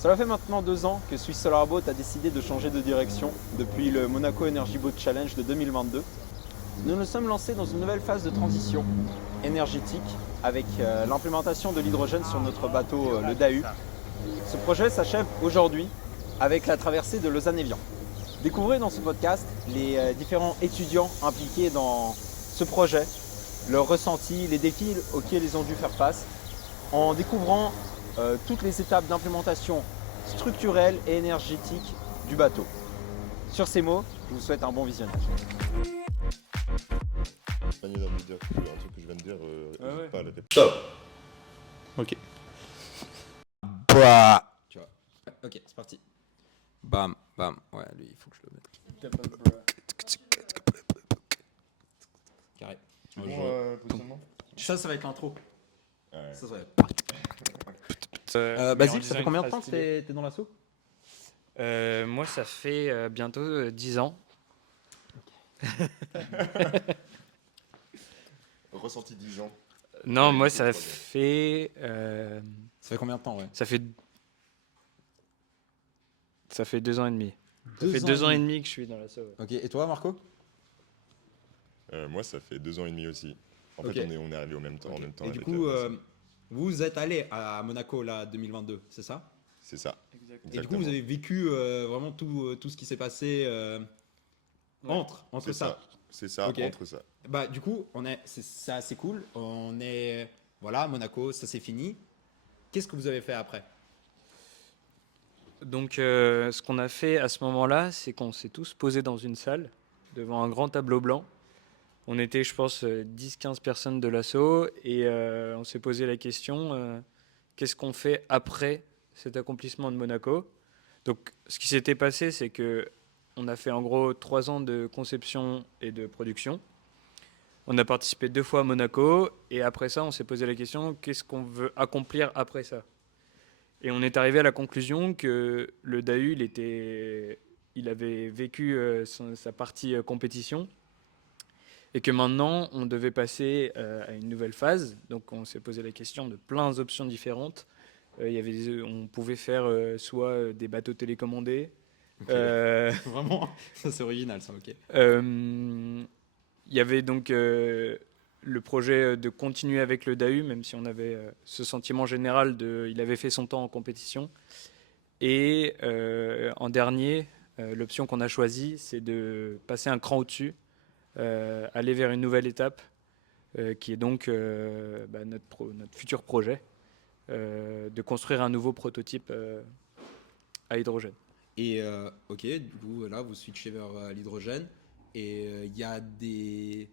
Cela fait maintenant 2 ans que Swiss Solar Boat a décidé de changer de direction depuis le Monaco Energy Boat Challenge de 2022. Nous nous sommes lancés dans une nouvelle phase de transition énergétique avec l'implémentation de l'hydrogène sur notre bateau, le Dahu. Ce projet s'achève aujourd'hui avec la traversée de Lausanne-Évian. Découvrez dans ce podcast les différents étudiants impliqués dans ce projet, leurs ressentis, les défis auxquels ils ont dû faire face, en découvrant toutes les étapes d'implémentation structurelle et énergétique du bateau. Sur ces mots, je vous souhaite un bon visionnage. Daniel a envie de dire un truc que je viens de dire, n'hésite pas à le répéter. Stop. Ok. Bah. Tu vois. Ok, c'est parti. Bam, bam. Ouais, lui, il faut que je le mette. Carré. Positionnement. Ça va être l'intro. Ouais. Ça va être. Mais en Basile, ça disant fait une combien de phrase temps que t'es dans l'assaut? Moi, ça fait bientôt 10 ans. Ressenti Dijon. Non, Ouais, moi, c'est ça le projet. fait... Ça fait combien de temps, ouais? ça fait 2 ans et demi. Ça fait 2 ans et demi que je suis dans l'assaut. Ouais. Ok, et toi, Marco? Moi, ça fait 2 ans et demi aussi. En Ok. fait, on est arrivé en même temps. En même temps Et du avec, coup, la- vous êtes allé à Monaco, là, 2022, c'est ça? c'est ça. Et du coup, vous avez vécu vraiment tout ce qui s'est passé entre C'est ça. ça. C'est ça, Ok. entre ça. Bah, du coup, c'est assez cool. Voilà, Monaco, ça c'est fini. Qu'est-ce que vous avez fait après? Donc, ce qu'on a fait à ce moment-là, c'est qu'on s'est tous posés dans une salle, devant un grand tableau blanc. On était, je pense, 10-15 personnes de l'assaut, et on s'est posé la question, qu'est-ce qu'on fait après cet accomplissement de Monaco? Donc, ce qui s'était passé, c'est que on a fait en gros 3 ans de conception et de production. On a participé 2 fois à Monaco, et après ça, on s'est posé la question, qu'est-ce qu'on veut accomplir après ça? Et on est arrivé à la conclusion que le Dahu, il avait vécu sa partie compétition, et que maintenant, on devait passer à une nouvelle phase. Donc, on s'est posé la question de plein d'options différentes. On pouvait faire soit des bateaux télécommandés. Ok. euh, Vraiment, ça c'est original, ça, ok. Il y avait donc le projet de continuer avec le Dahu, même si on avait ce sentiment général il avait fait son temps en compétition. Et en dernier, l'option qu'on a choisie, c'est de passer un cran au-dessus, aller vers une nouvelle étape, qui est donc notre futur projet, de construire un nouveau prototype à hydrogène. Et ok, du coup, là, vous switchez vers l'hydrogène. Et il y a des.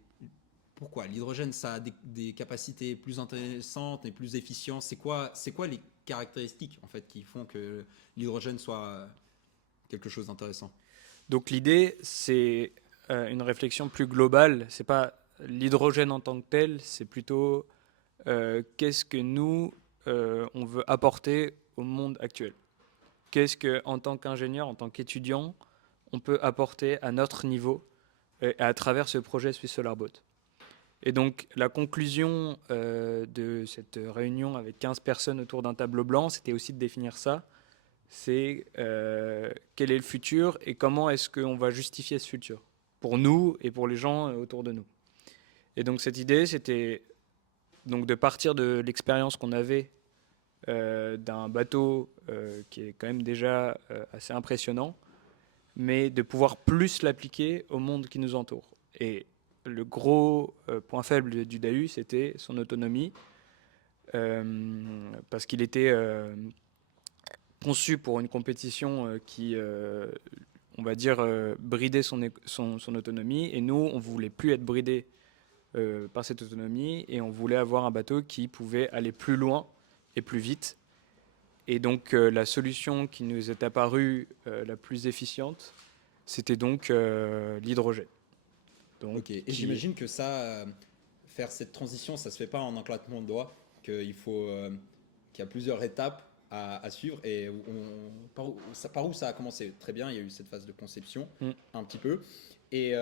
Pourquoi? L'hydrogène, ça a des capacités plus intéressantes et plus efficientes. C'est quoi les caractéristiques en fait qui font que l'hydrogène soit quelque chose d'intéressant? Donc l'idée, c'est une réflexion plus globale. C'est pas l'hydrogène en tant que tel, c'est plutôt qu'est-ce que nous, on veut apporter au monde actuel. Qu'est-ce que, en tant qu'ingénieur, en tant qu'étudiant, on peut apporter à notre niveau à travers ce projet Swiss Solar Boat. Et donc la conclusion de cette réunion avec 15 personnes autour d'un tableau blanc, c'était aussi de définir ça. C'est quel est le futur et comment est-ce qu'on va justifier ce futur pour nous et pour les gens autour de nous. Et donc cette idée, c'était donc de partir de l'expérience qu'on avait d'un bateau qui est quand même déjà assez impressionnant, mais de pouvoir plus l'appliquer au monde qui nous entoure. Et le gros point faible du Dahu, c'était son autonomie, parce qu'il était conçu pour une compétition qui, on va dire, bridait son autonomie. Et nous, on voulait plus être bridé par cette autonomie, et on voulait avoir un bateau qui pouvait aller plus loin et plus vite. Et donc, la solution qui nous est apparue la plus efficiente, c'était donc l'hydrogène. Donc, Ok. Et j'imagine que ça, faire cette transition, ça se fait pas en un claquement de doigts, qu'il y a plusieurs étapes à suivre. Et par où ça a commencé? Très bien, il y a eu cette phase de conception, un petit peu. Et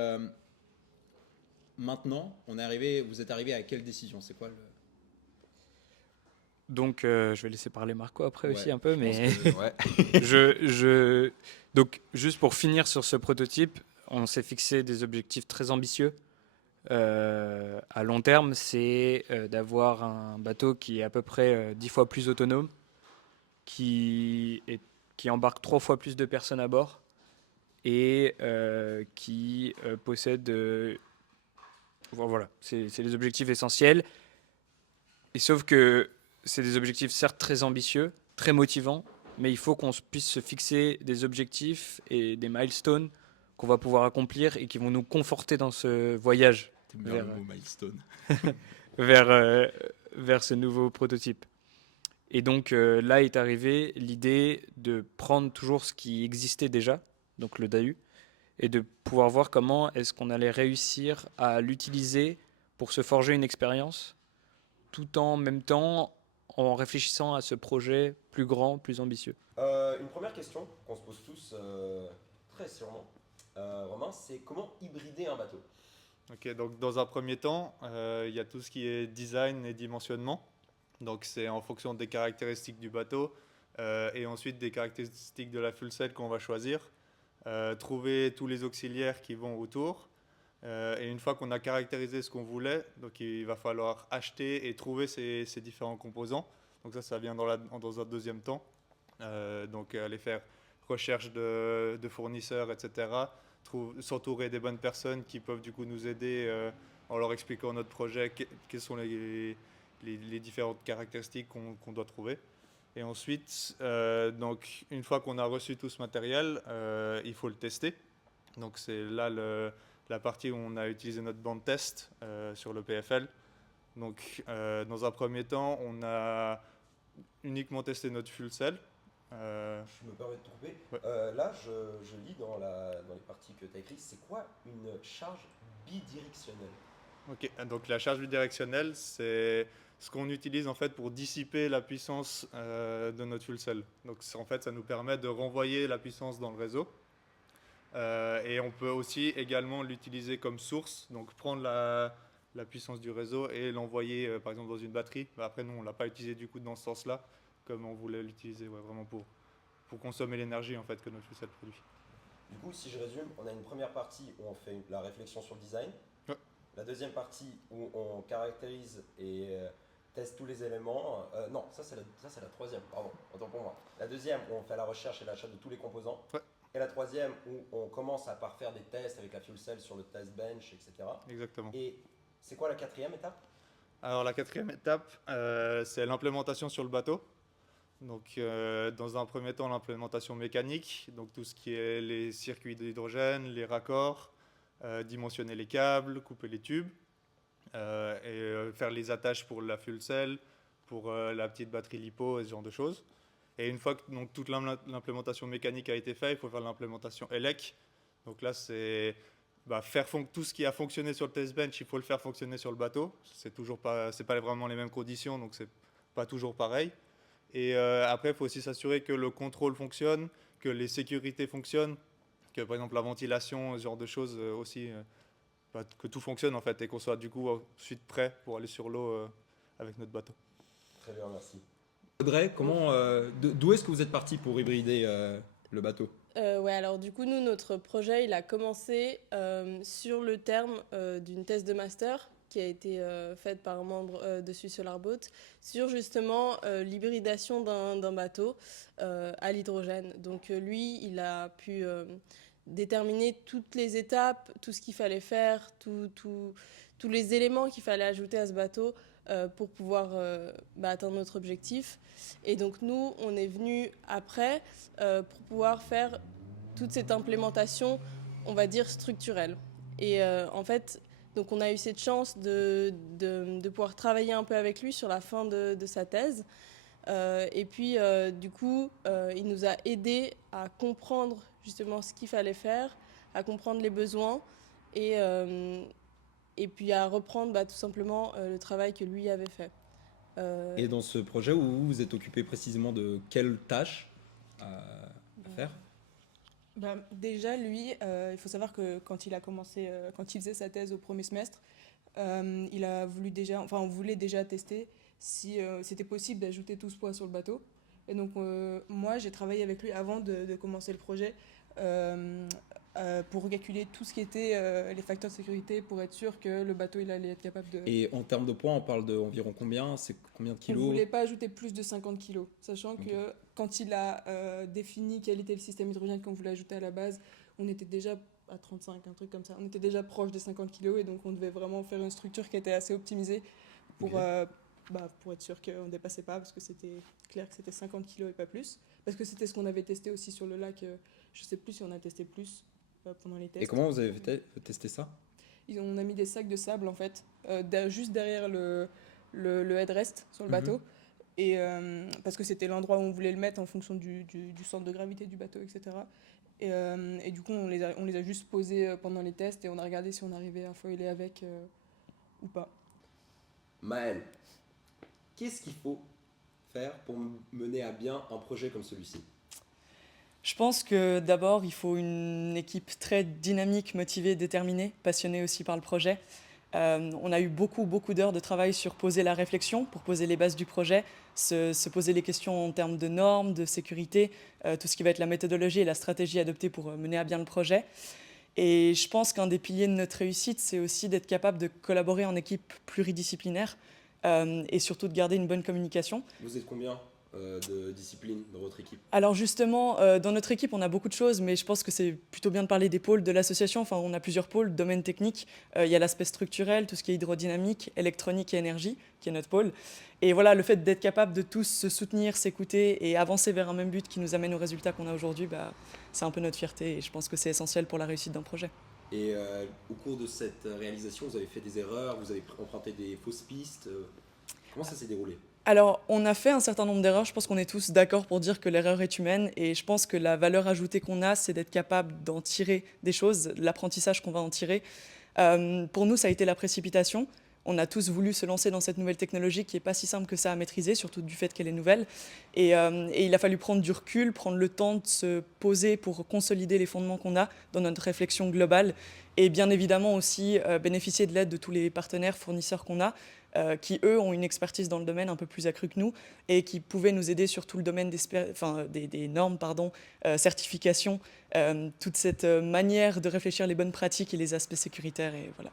maintenant, vous êtes arrivé à quelle décision? C'est quoi le... Donc, je vais laisser parler Marco après aussi un peu, mais ouais. donc juste pour finir sur ce prototype, on s'est fixé des objectifs très ambitieux. À long terme, c'est d'avoir un bateau qui est à peu près 10 fois plus autonome, qui embarque 3 fois plus de personnes à bord et qui possède... voilà, c'est les objectifs essentiels. Et sauf que c'est des objectifs certes très ambitieux, très motivants, mais il faut qu'on puisse se fixer des objectifs et des milestones qu'on va pouvoir accomplir et qui vont nous conforter dans ce voyage vers le mot milestone. vers ce nouveau prototype. Et donc là est arrivée l'idée de prendre toujours ce qui existait déjà, donc le DAU, et de pouvoir voir comment est-ce qu'on allait réussir à l'utiliser pour se forger une expérience, tout en même temps en réfléchissant à ce projet plus grand, plus ambitieux. Une première question qu'on se pose tous très sûrement, Romain, c'est comment hybrider un bateau? Ok, donc dans un premier temps, il y a tout ce qui est design et dimensionnement. Donc c'est en fonction des caractéristiques du bateau et ensuite des caractéristiques de la fuel cell qu'on va choisir. Trouver tous les auxiliaires qui vont autour. Et une fois qu'on a caractérisé ce qu'on voulait, donc il va falloir acheter et trouver ces différents composants. Donc ça vient dans un deuxième temps. Donc aller faire recherche de fournisseurs, etc. S'entourer des bonnes personnes qui peuvent du coup nous aider en leur expliquant notre projet, quelles sont les différentes caractéristiques qu'on doit trouver. Et ensuite, donc, une fois qu'on a reçu tout ce matériel, il faut le tester. Donc c'est là la partie où on a utilisé notre bande test sur le PFL. Donc dans un premier temps, on a uniquement testé notre fuel cell. Je me permets de te couper. Ouais. Là, je lis dans les parties que tu as écrites, c'est quoi une charge bidirectionnelle? Ok, donc la charge bidirectionnelle, c'est ce qu'on utilise en fait pour dissiper la puissance de notre fuel cell. Donc en fait, ça nous permet de renvoyer la puissance dans le réseau. Et on peut aussi également l'utiliser comme source, donc prendre la puissance du réseau et l'envoyer par exemple dans une batterie. Après, nous, on ne l'a pas utilisé du coup dans ce sens-là, comme on voulait l'utiliser vraiment pour consommer l'énergie en fait que notre fuel cell produit. Du coup, si je résume, on a une première partie où on fait la réflexion sur le design. Ouais. La deuxième partie où on caractérise et teste tous les éléments. Non, ça c'est la troisième, pardon, autant pour moi. La deuxième où on fait la recherche et l'achat de tous les composants. Ouais. Et la troisième où on commence à faire des tests avec la fuel cell sur le test bench, etc. Exactement. Et c'est quoi la quatrième étape? Alors la quatrième étape, c'est l'implémentation sur le bateau. Donc dans un premier temps, l'implémentation mécanique, donc tout ce qui est les circuits d'hydrogène, les raccords, dimensionner les câbles, couper les tubes, et faire les attaches pour la fuel cell, pour la petite batterie LiPo et ce genre de choses. Et une fois que donc, toute l'implémentation mécanique a été faite, il faut faire l'implémentation ELEC. Donc là, c'est faire tout ce qui a fonctionné sur le test bench, il faut le faire fonctionner sur le bateau. C'est pas vraiment les mêmes conditions, donc c'est pas toujours pareil. Et après, il faut aussi s'assurer que le contrôle fonctionne, que les sécurités fonctionnent, que par exemple la ventilation, ce genre de choses aussi, que tout fonctionne en fait et qu'on soit du coup ensuite prêt pour aller sur l'eau avec notre bateau. Très bien, merci. Audrey, d'où est-ce que vous êtes parti pour hybrider le bateau? Ouais, alors du coup, nous, notre projet, il a commencé sur le terme d'une thèse de master qui a été faite par un membre de Swiss Solar Boat sur justement l'hybridation d'un bateau à l'hydrogène. Donc lui, il a pu déterminer toutes les étapes, tout ce qu'il fallait faire, tous les éléments qu'il fallait ajouter à ce bateau pour pouvoir atteindre notre objectif. Et donc nous, on est venu après pour pouvoir faire toute cette implémentation, on va dire, structurelle. Et en fait, donc on a eu cette chance de pouvoir travailler un peu avec lui sur la fin de sa thèse. Et puis, du coup, il nous a aidés à comprendre justement ce qu'il fallait faire, à comprendre les besoins et puis à reprendre tout simplement le travail que lui avait fait. Et dans ce projet, vous vous êtes occupé précisément de quelles tâches à faire? Déjà, lui, il faut savoir que quand il a commencé, quand il faisait sa thèse au premier semestre, on voulait déjà tester si c'était possible d'ajouter tout ce poids sur le bateau. Et donc moi j'ai travaillé avec lui avant de commencer le projet pour calculer tout ce qui était les facteurs de sécurité pour être sûr que le bateau il allait être capable de... Et en termes de poids, on parle d'environ combien? C'est combien de On ne kilos? voulait pas ajouter plus de 50 kilos, sachant que quand il a défini quel était le système hydrogène qu'on voulait ajouter à la base, on était déjà à 35, un truc comme ça. On était déjà proche des 50 kilos et donc on devait vraiment faire une structure qui était assez optimisée pour, pour être sûr qu'on ne dépassait pas, parce que c'était clair que c'était 50 kilos et pas plus. Parce que c'était ce qu'on avait testé aussi sur le lac. Je ne sais plus si on a testé plus pendant les tests. Et comment vous avez testé ça? On a mis des sacs de sable en fait, juste derrière le headrest sur le bateau. Et, parce que c'était l'endroit où on voulait le mettre en fonction du centre de gravité du bateau, etc. Et du coup, on les a juste posés pendant les tests et on a regardé si on arrivait à foiler avec ou pas. Maël, qu'est-ce qu'il faut faire pour mener à bien un projet comme celui-ci? Je pense que d'abord, il faut une équipe très dynamique, motivée, déterminée, passionnée aussi par le projet. On a eu beaucoup d'heures de travail sur poser la réflexion, pour poser les bases du projet, se poser les questions en termes de normes, de sécurité, tout ce qui va être la méthodologie et la stratégie adoptée pour mener à bien le projet. Et je pense qu'un des piliers de notre réussite, c'est aussi d'être capable de collaborer en équipe pluridisciplinaire et surtout de garder une bonne communication. Vous êtes combien de disciplines dans votre équipe? Alors justement, dans notre équipe, on a beaucoup de choses, mais je pense que c'est plutôt bien de parler des pôles de l'association. Enfin, on a plusieurs pôles, domaines techniques. Il y a l'aspect structurel, tout ce qui est hydrodynamique, électronique et énergie, qui est notre pôle. Et voilà, le fait d'être capable de tous se soutenir, s'écouter et avancer vers un même but qui nous amène aux résultats qu'on a aujourd'hui, c'est un peu notre fierté et je pense que c'est essentiel pour la réussite d'un projet. Et au cours de cette réalisation, vous avez fait des erreurs, vous avez emprunté des fausses pistes. Comment ça s'est déroulé? Alors, on a fait un certain nombre d'erreurs. Je pense qu'on est tous d'accord pour dire que l'erreur est humaine. Et je pense que la valeur ajoutée qu'on a, c'est d'être capable d'en tirer des choses, l'apprentissage qu'on va en tirer. Pour nous, ça a été la précipitation. On a tous voulu se lancer dans cette nouvelle technologie qui n'est pas si simple que ça à maîtriser, surtout du fait qu'elle est nouvelle. Et il a fallu prendre du recul, prendre le temps de se poser pour consolider les fondements qu'on a dans notre réflexion globale. Et bien évidemment aussi bénéficier de l'aide de tous les partenaires, fournisseurs qu'on a, qui, eux, ont une expertise dans le domaine un peu plus accrue que nous et qui pouvaient nous aider sur tout le domaine des normes, certification, toute cette manière de réfléchir les bonnes pratiques et les aspects sécuritaires. Et voilà.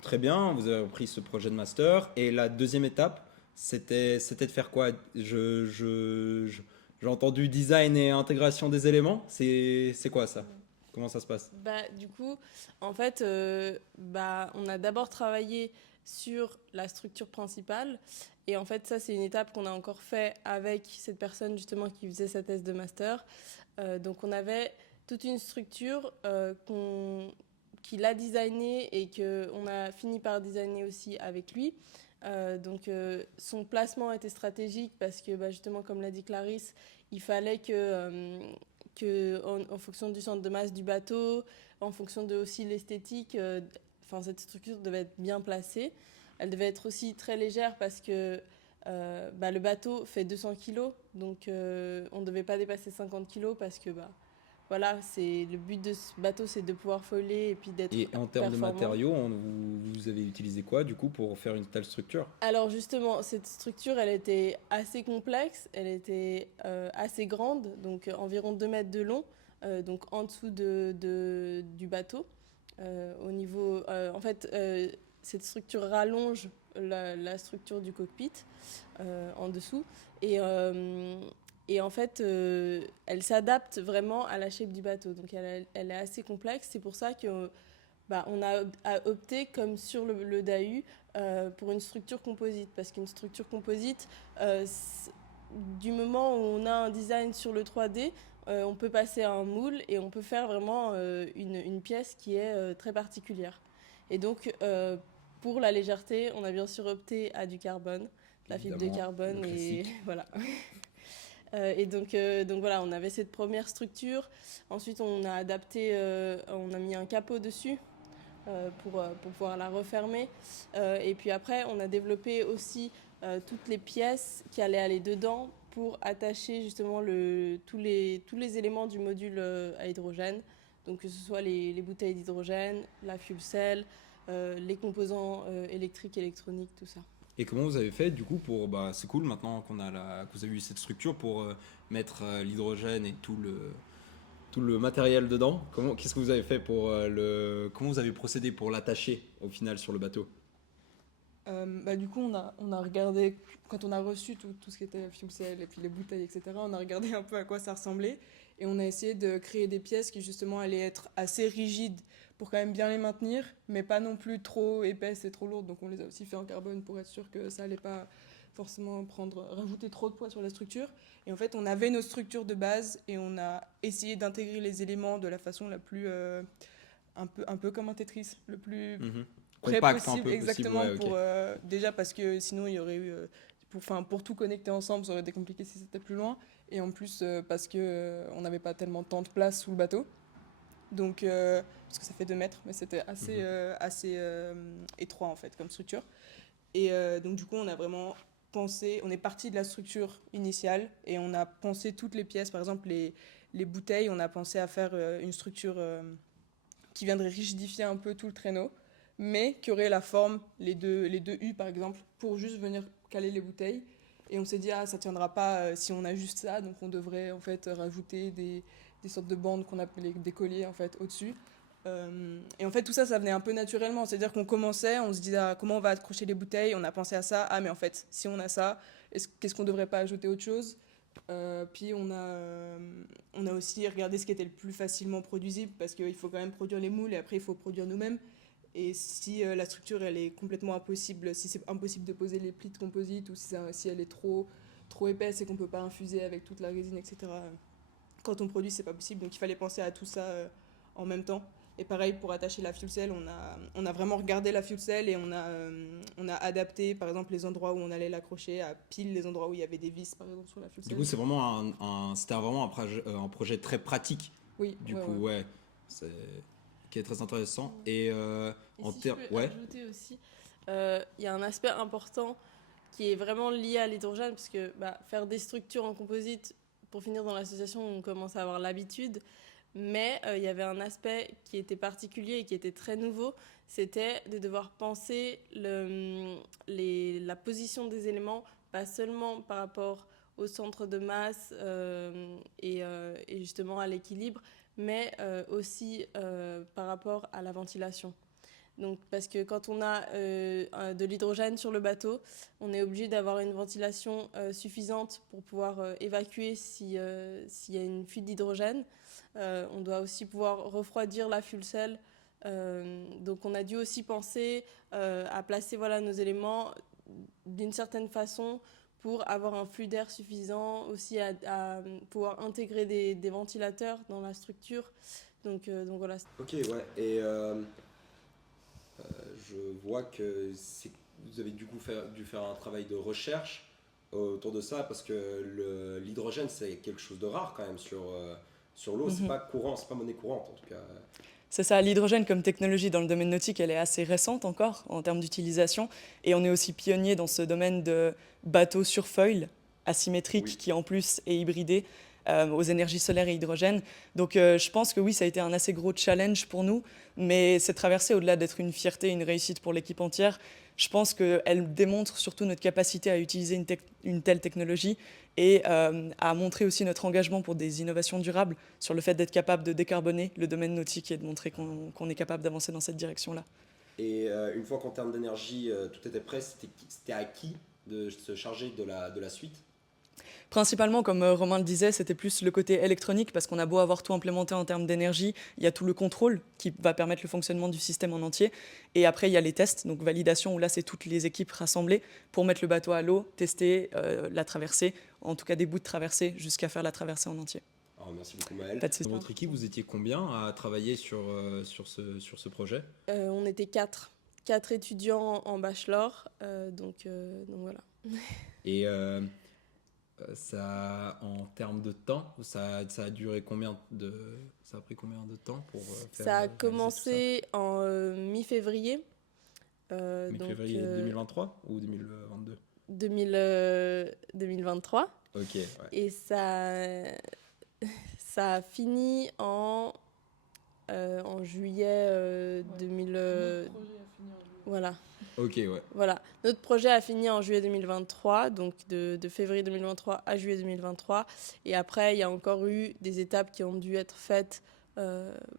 Très bien, vous avez repris ce projet de master. Et la deuxième étape, c'était de faire quoi? J'ai entendu design et intégration des éléments. C'est quoi ça? Comment ça se passe? Du coup, en fait, on a d'abord travaillé sur la structure principale. Et en fait, ça, c'est une étape qu'on a encore fait avec cette personne justement qui faisait sa thèse de master. Donc, on avait toute une structure qu'il a designée et qu'on a fini par designer aussi avec lui. Son placement était stratégique parce que justement, comme l'a dit Clarisse, il fallait que en fonction du centre de masse du bateau, en fonction de aussi l'esthétique, cette structure devait être bien placée. Elle devait être aussi très légère parce que le bateau fait 200 kg, donc on ne devait pas dépasser 50 kg parce que le but de ce bateau, c'est de pouvoir foiler et puis d'être performant. Et en termes de matériaux, vous avez utilisé quoi du coup pour faire une telle structure? Alors justement, cette structure, elle était assez complexe, elle était assez grande, donc environ 2 mètres de long, donc en dessous du bateau. Au niveau, cette structure rallonge la structure du cockpit en dessous et en fait, elle s'adapte vraiment à la shape du bateau. Donc elle est assez complexe. C'est pour ça que on a opté, comme sur le DAU, pour une structure composite. Parce qu'une structure composite, du moment où on a un design sur le 3D, on peut passer à un moule et on peut faire vraiment une pièce qui est très particulière. Et donc, pour la légèreté, on a bien sûr opté à du carbone, la fibre de carbone. Et voilà. Et donc voilà, on avait cette première structure. Ensuite, on a adapté, on a mis un capot dessus pour pouvoir la refermer. Et puis après, on a développé aussi toutes les pièces qui allaient aller dedans pour attacher justement tous les éléments du module à hydrogène. Donc que ce soit les bouteilles d'hydrogène, la fuel cell, les composants électriques, électroniques, tout ça. Et comment vous avez fait du coup pour, c'est cool maintenant que vous avez eu cette structure pour mettre l'hydrogène et tout le matériel dedans. Qu'est-ce que vous avez fait pour comment vous avez procédé pour l'attacher au final sur le bateau? Du coup, on a regardé, quand on a reçu tout ce qui était fuel cell et puis les bouteilles, etc., on a regardé un peu à quoi ça ressemblait et on a essayé de créer des pièces qui justement allaient être assez rigides pour quand même bien les maintenir, mais pas non plus trop épaisses et trop lourdes. Donc on les a aussi fait en carbone pour être sûr que ça allait pas forcément rajouter trop de poids sur la structure. Et en fait, on avait nos structures de base et on a essayé d'intégrer les éléments de la façon la plus un peu comme un Tetris, le plus près Compact, possible, un peu exactement, possible, ouais, ok. déjà parce que sinon il y aurait eu pour tout connecter ensemble, ça aurait été compliqué si c'était plus loin, et en plus parce que on n'avait pas tellement tant de place sous le bateau, donc parce que ça fait 2 mètres, mais c'était assez étroit en fait comme structure, et donc du coup on a vraiment pensé, on est parti de la structure initiale et on a pensé toutes les pièces, par exemple les bouteilles, on a pensé à faire une structure qui viendrait rigidifier un peu tout le traîneau, mais qui aurait la forme, les deux U par exemple, pour juste venir caler les bouteilles. Et on s'est dit, ça tiendra pas si on a juste ça, donc on devrait en fait rajouter des sortes de bandes qu'on appelait des colliers en fait au-dessus. Et en fait tout ça venait un peu naturellement, c'est-à-dire qu'on commençait, on se disait comment on va accrocher les bouteilles, on a pensé à ça, mais en fait si on a ça, qu'est-ce qu'on devrait pas ajouter autre chose? Puis on a aussi regardé ce qui était le plus facilement produisible, parce qu'il faut quand même produire les moules et après il faut produire nous-mêmes. Et si la structure elle est complètement impossible, si c'est impossible de poser les plis de composite, ou si elle est trop épaisse et qu'on peut pas infuser avec toute la résine, etc. Quand on produit, c'est pas possible. Donc il fallait penser à tout ça en même temps. Et pareil pour attacher la fuel cell, on a vraiment regardé la fuel cell et on a adapté par exemple les endroits où on allait l'accrocher à pile les endroits où il y avait des vis par exemple sur la fuel cell. Du coup, c'est vraiment c'était vraiment un projet très pratique. Oui. Du coup, ouais, c'est qui est très intéressant. Et en si je peux ajouter aussi, il y a un aspect important qui est vraiment lié à l'hydrogène, parce que faire des structures en composite, pour finir dans l'association, on commence à avoir l'habitude. Mais il y avait un aspect qui était particulier et qui était très nouveau, c'était de devoir penser la position des éléments, pas seulement par rapport au centre de masse et justement à l'équilibre, mais aussi par rapport à la ventilation. Donc, parce que quand on a de l'hydrogène sur le bateau, on est obligé d'avoir une ventilation suffisante pour pouvoir évacuer s'il y a une fuite d'hydrogène. On doit aussi pouvoir refroidir la fuel cell. Donc on a dû aussi penser à placer nos éléments d'une certaine façon pour avoir un flux d'air suffisant, aussi à pouvoir intégrer des ventilateurs dans la structure. Donc voilà. Ok, ouais. Et je vois que vous avez du coup dû faire un travail de recherche autour de ça, parce que l'hydrogène c'est quelque chose de rare quand même sur l'eau. C'est pas courant, c'est pas monnaie courante en tout cas. C'est ça, l'hydrogène comme technologie dans le domaine nautique, elle est assez récente encore en termes d'utilisation. Et on est aussi pionnier dans ce domaine de bateaux sur foil, asymétrique, qui en plus est hybridé aux énergies solaires et hydrogène. Donc je pense que oui, ça a été un assez gros challenge pour nous. Mais cette traversée, au-delà d'être une fierté, une réussite pour l'équipe entière, je pense qu'elle démontre surtout notre capacité à utiliser une telle technologie et à montrer aussi notre engagement pour des innovations durables sur le fait d'être capable de décarboner le domaine nautique et de montrer qu'on est capable d'avancer dans cette direction-là. Et une fois qu'en termes d'énergie, tout était prêt, c'était à qui de se charger de la suite? Principalement, comme Romain le disait, c'était plus le côté électronique, parce qu'on a beau avoir tout implémenté en termes d'énergie, il y a tout le contrôle qui va permettre le fonctionnement du système en entier. Et après, il y a les tests, donc validation, où là, c'est toutes les équipes rassemblées pour mettre le bateau à l'eau, tester la traversée, en tout cas des bouts de traversée, jusqu'à faire la traversée en entier. Alors, merci beaucoup Maëlle. Dans votre équipe, vous étiez combien à travailler sur ce projet? On était 4 étudiants en bachelor, donc voilà. Et ça, en termes de temps, ça a duré ça a pris combien de temps pour faire? Ça a commencé en mi-février. Mi-février 2023 ou 2022? 2023. Ok, ouais. Et ça a fini en juillet 2000. Voilà. Ok, ouais. Voilà. Notre projet a fini en juillet 2023, donc de février 2023 à juillet 2023. Et après, il y a encore eu des étapes qui ont dû être faites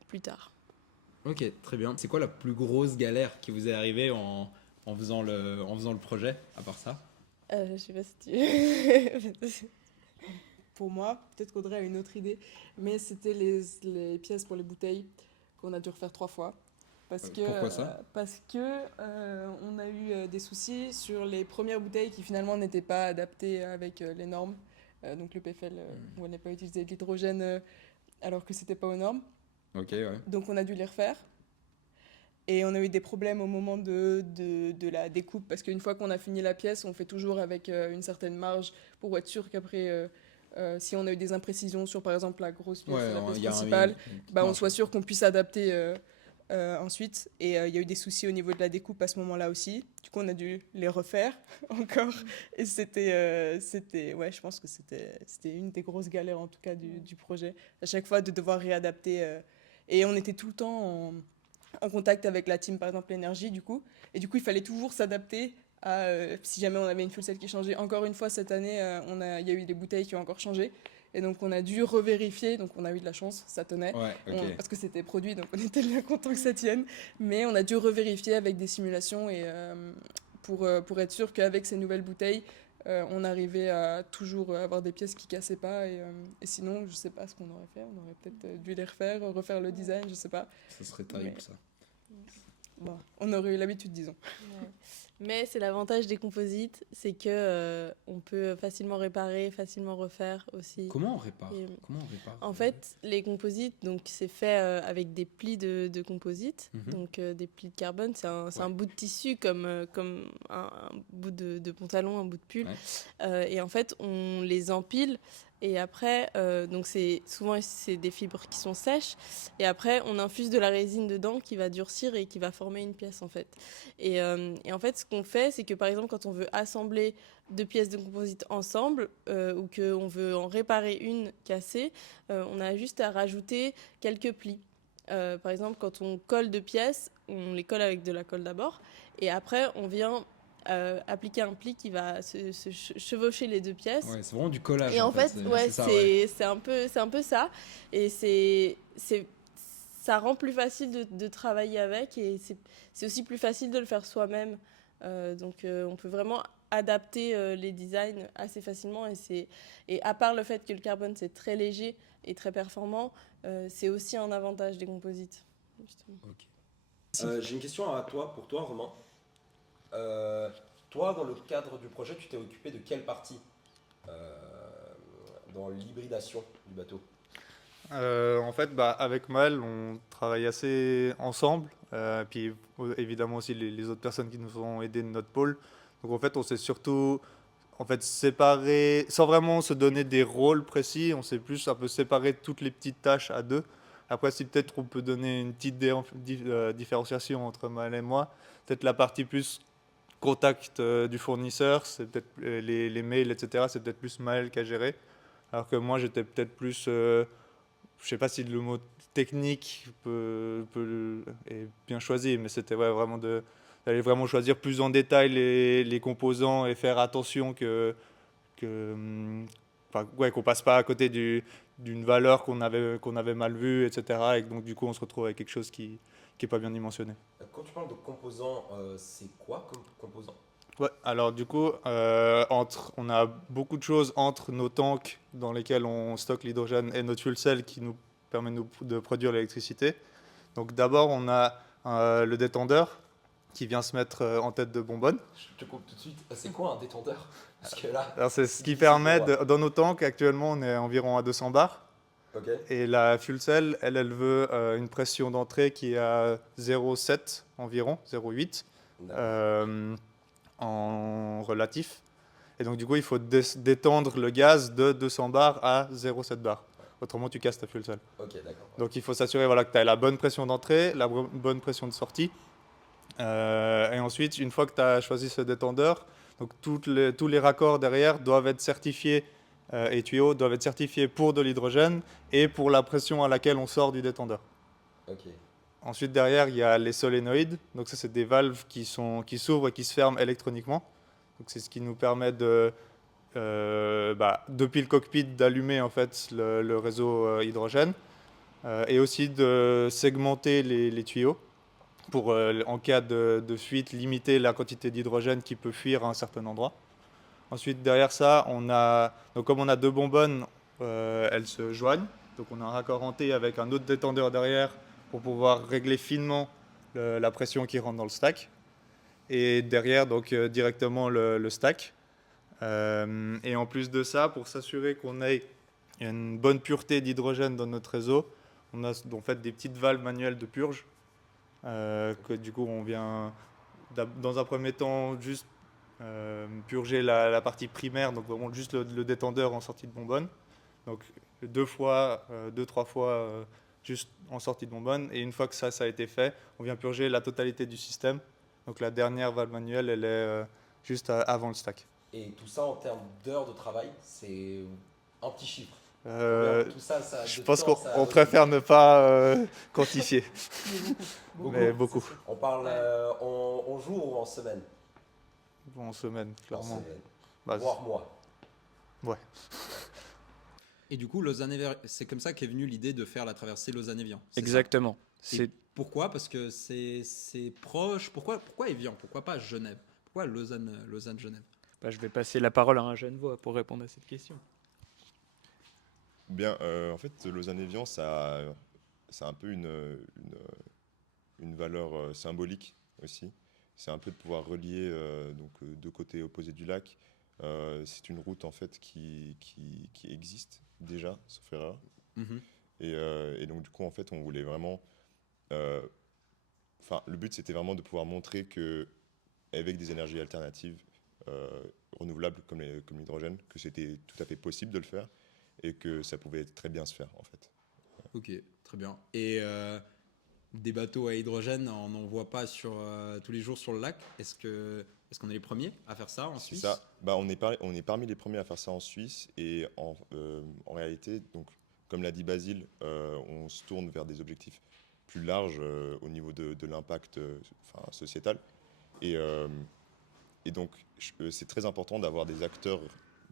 plus tard. Ok, très bien. C'est quoi la plus grosse galère qui vous est arrivée en faisant le projet, à part ça? Je sais pas si tu... Pour moi, peut-être qu'Audrey a une autre idée, mais c'était les pièces pour les bouteilles qu'on a dû refaire 3 fois. Pourquoi ça? Parce que on a eu des soucis sur les premières bouteilles qui finalement n'étaient pas adaptées avec les normes. Donc le PFL, où on n'a pas utilisé de l'hydrogène alors que c'était pas aux normes. Ok, ouais. Donc on a dû les refaire. Et on a eu des problèmes au moment de la découpe, parce qu'une fois qu'on a fini la pièce, on fait toujours avec une certaine marge pour être sûr qu'après, si on a eu des imprécisions sur par exemple la grosse pièce, Ouais, la pièce il y a principale, on marge. soit sûr qu'on puisse adapter ensuite. Et il y a eu des soucis au niveau de la découpe à ce moment-là aussi. Du coup, on a dû les refaire encore. Et ouais, je pense que c'était une des grosses galères en tout cas du projet. À chaque fois de devoir réadapter. Et on était tout le temps en contact avec la team, par exemple, l'énergie, du coup. Et du coup, il fallait toujours s'adapter à si jamais on avait une fuel cell qui changeait. Encore une fois, cette année, il y a eu des bouteilles qui ont encore changé. Et donc, on a dû revérifier. Donc, on a eu de la chance, ça tenait. Ouais, ok. Parce que c'était produit, donc on était bien content que ça tienne. Mais on a dû revérifier avec des simulations et, pour être sûr qu'avec ces nouvelles bouteilles, on arrivait à toujours avoir des pièces qui cassaient pas. Et sinon, je sais pas ce qu'on aurait fait. On aurait peut-être dû les refaire le design, je sais pas. Ça serait terrible, Mais- ça. Bon, on aurait eu l'habitude, disons. Ouais. Mais c'est l'avantage des composites, c'est que on peut facilement réparer, facilement refaire aussi. Comment on répare? Et- Comment on répare? En fait, les composites, donc c'est fait avec des plis de composite, Mhm. donc des plis de carbone. C'est un Ouais. bout de tissu comme un bout de pantalon, un bout de pull. Ouais. Et en fait, on les empile. Et après, donc souvent c'est des fibres qui sont sèches. Et après, on infuse de la résine dedans qui va durcir et qui va former une pièce en fait. Et en fait, ce qu'on fait, c'est que par exemple, quand on veut assembler deux pièces de composite ensemble ou qu'on veut en réparer une cassée, on a juste à rajouter quelques plis. Par exemple, quand on colle deux pièces, on les colle avec de la colle d'abord. Et après, on vient appliquer un pli qui va se chevaucher les deux pièces. Ouais, c'est vraiment du collage. Et en fait, ouais, c'est ça, ouais. c'est un peu ça. Et ça rend plus facile de travailler avec et c'est aussi plus facile de le faire soi-même. Donc on peut vraiment adapter les designs assez facilement et à part le fait que le carbone c'est très léger et très performant, c'est aussi un avantage des composites. Justement. J'ai une question pour toi, Romain. Toi, dans le cadre du projet, tu t'es occupé de quelle partie dans l'hybridation du bateau? En fait, avec Maël, on travaille assez ensemble. Puis évidemment aussi les autres personnes qui nous ont aidés de notre pôle. Donc en fait, on s'est surtout séparés, sans vraiment se donner des rôles précis. On s'est plus un peu séparé toutes les petites tâches à deux. Après, si peut-être on peut donner une petite différenciation entre Maël et moi, peut-être la partie plus contact du fournisseur, c'est peut-être les mails, etc. C'est peut-être plus Maël qui a géré. Alors que moi, j'étais peut-être plus, je sais pas si le mot technique est bien choisi, mais c'était vraiment d'aller vraiment choisir plus en détail les composants et faire attention qu'on passe pas à côté d'une valeur qu'on avait mal vue, etc. Et donc du coup, on se retrouve avec quelque chose qui est pas bien dimensionné. Quand tu parles de composants, c'est quoi comme composants? Ouais, alors du coup, on a beaucoup de choses entre nos tanks dans lesquels on stocke l'hydrogène et notre fuel cell qui nous permet de produire l'électricité. Donc d'abord, on a le détendeur qui vient se mettre en tête de bonbonne. Je te coupe tout de suite. C'est quoi un détendeur? Parce que là, alors c'est ce qui permet, dans nos tanks, actuellement, on est environ à 200 bars. Okay. Et la fuel cell, elle veut une pression d'entrée qui est à 0,7 environ, 0,8 en relatif. Et donc du coup, il faut détendre le gaz de 200 bars à 0,7 bars. Autrement, tu casses ta fuel cell. Ok, d'accord. Donc il faut s'assurer que tu as la bonne pression d'entrée, la bonne pression de sortie. Et ensuite, une fois que tu as choisi ce détendeur, donc tous les raccords derrière doivent être certifiés et tuyaux doivent être certifiés pour de l'hydrogène et pour la pression à laquelle on sort du détendeur. Ok. Ensuite, derrière, il y a les solénoïdes. Donc ça, c'est des valves qui s'ouvrent et qui se ferment électroniquement. Donc c'est ce qui nous permet depuis le cockpit, d'allumer en fait le réseau hydrogène et aussi de segmenter les tuyaux pour, en cas de fuite, limiter la quantité d'hydrogène qui peut fuir à un certain endroit. Ensuite, derrière ça, donc comme on a 2 bonbonnes, elles se joignent. Donc on a un raccord en T avec un autre détendeur derrière pour pouvoir régler finement la pression qui rentre dans le stack. Et derrière, donc directement le stack. Et en plus de ça, pour s'assurer qu'on ait une bonne pureté d'hydrogène dans notre réseau, on a en fait des petites valves manuelles de purge. Que du coup, on vient dans un premier temps juste purger la partie primaire, donc vraiment juste le détendeur en sortie de bonbonne. Donc 2 fois, 2-3 fois juste en sortie de bonbonne. Et une fois que ça a été fait, on vient purger la totalité du système. Donc la dernière valve manuelle, elle est juste avant le stack. Et tout ça en termes d'heures de travail, c'est un petit chiffre. Tout ça, je pense qu'on préfère ne pas quantifier. Mais beaucoup. On parle en jours ou en semaines? En semaine, clairement. En semaine. Voire mois. Ouais. Et du coup, c'est comme ça qu'est venue l'idée de faire la traversée Lausanne-Évian. Exactement. Pourquoi? Parce que c'est proche. Pourquoi Évian? Pourquoi pas Genève? Pourquoi Lausanne-Genève? Je vais passer la parole à un Genevois pour répondre à cette question. Bien, en fait, Lausanne-Évian, ça a un peu une valeur symbolique aussi. C'est un peu de pouvoir relier donc, 2 côtés opposés du lac. C'est une route en fait qui existe déjà, sauf erreur. Et donc du coup, en fait, on voulait vraiment... le but, c'était vraiment de pouvoir montrer qu'avec des énergies alternatives, renouvelables comme l'hydrogène, que c'était tout à fait possible de le faire et que ça pouvait très bien se faire en fait. Ok, très bien. Et des bateaux à hydrogène, on n'en voit pas tous les jours sur le lac. Est-ce qu'on est les premiers à faire ça en Suisse? C'est ça. On est parmi les premiers à faire ça en Suisse et en réalité, donc, comme l'a dit Basile, on se tourne vers des objectifs plus larges au niveau de l'impact sociétal. Et donc, c'est très important d'avoir des acteurs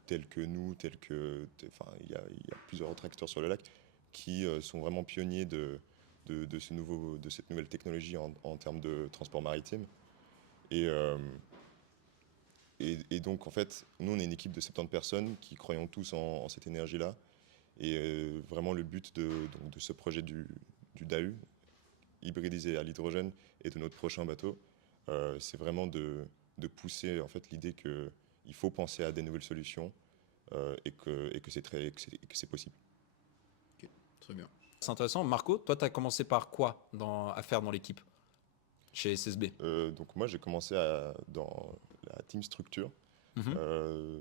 tels que nous, il y a plusieurs autres acteurs sur le lac qui sont vraiment pionniers de cette nouvelle technologie en termes de transport maritime. Et donc, en fait, nous, on est une équipe de 70 personnes qui croyons tous en cette énergie-là. Et vraiment, le but de ce projet du DAU, hybridisé à l'hydrogène, et de notre prochain bateau, c'est vraiment de pousser en fait, l'idée qu'il faut penser à des nouvelles solutions et que c'est possible. Okay, très bien. C'est intéressant. Marco, toi, tu as commencé par quoi à faire dans l'équipe chez SSB? Donc moi, j'ai commencé dans la team structure